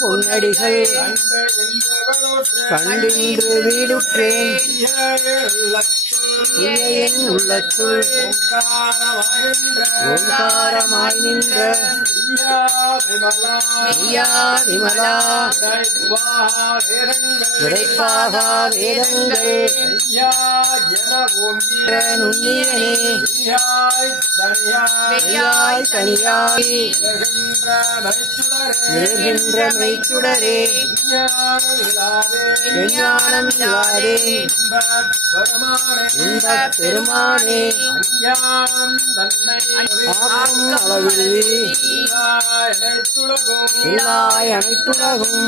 பொன்னடிகள் கண்டின்று வீடுற்றேன். என் உள்ளத்துள் ஓங்காரமாய் நின்ற விமலா விடைப்பாகா வேதங்கள். நுண்ணியனே மெய்யாய் தனியாய் விழுகின்ற மெய்ச்சுடரே விஞ்ஞானம் இல்லாதே பெருமானே ஆக்கும் இல்லாய் அனைத்துலகும்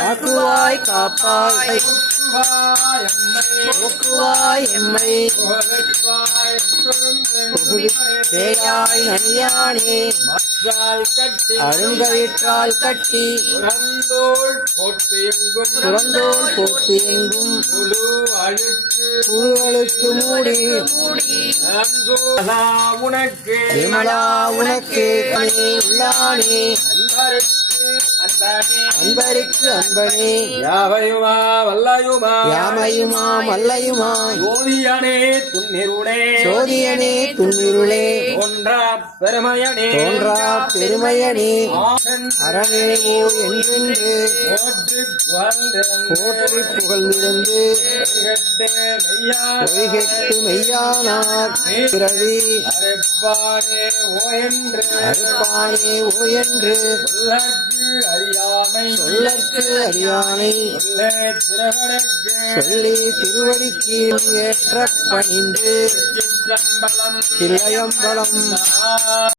ஆக்குவாய் காப்பாய் போக்குவாய் எம்மை தேயாய் நனியானே அருங்கயிற்றால் கட்டி புறந்தோள் போட்டு எங்கும் புறந்தோல் போட்டு எங்கும் முழு அழுக்கு புழுகளுக்கு மூடி உனக்கு விமலா உனக்கு உள்ளானே அன்பருக்கு அன்பனே. அன்பருக்கு அன்பனே யாவையுமா வல்லையுமா? யாமையுமா மல்லையுமா? ஜோதியனே துன்னிருளே. சோதியனே துன்னிருளே. தோன்றா பெருமையனே. தோன்றா பெருமையனே. அரணே ஓ என்றென்று. போற்று புகழ்ந்திருந்து. கெட்டு மெய்யார் பொய்கெட்டு மெய்யானார். பிறவி. அரைப்பானே ஓ என்று. அறுப்பானே ஓ என்று. அறியாமை சொல்லற்கு அறியானை சொல்லே திருவடிக்கு ஏற்ற பணிந்து. தில்லையம்பலம்.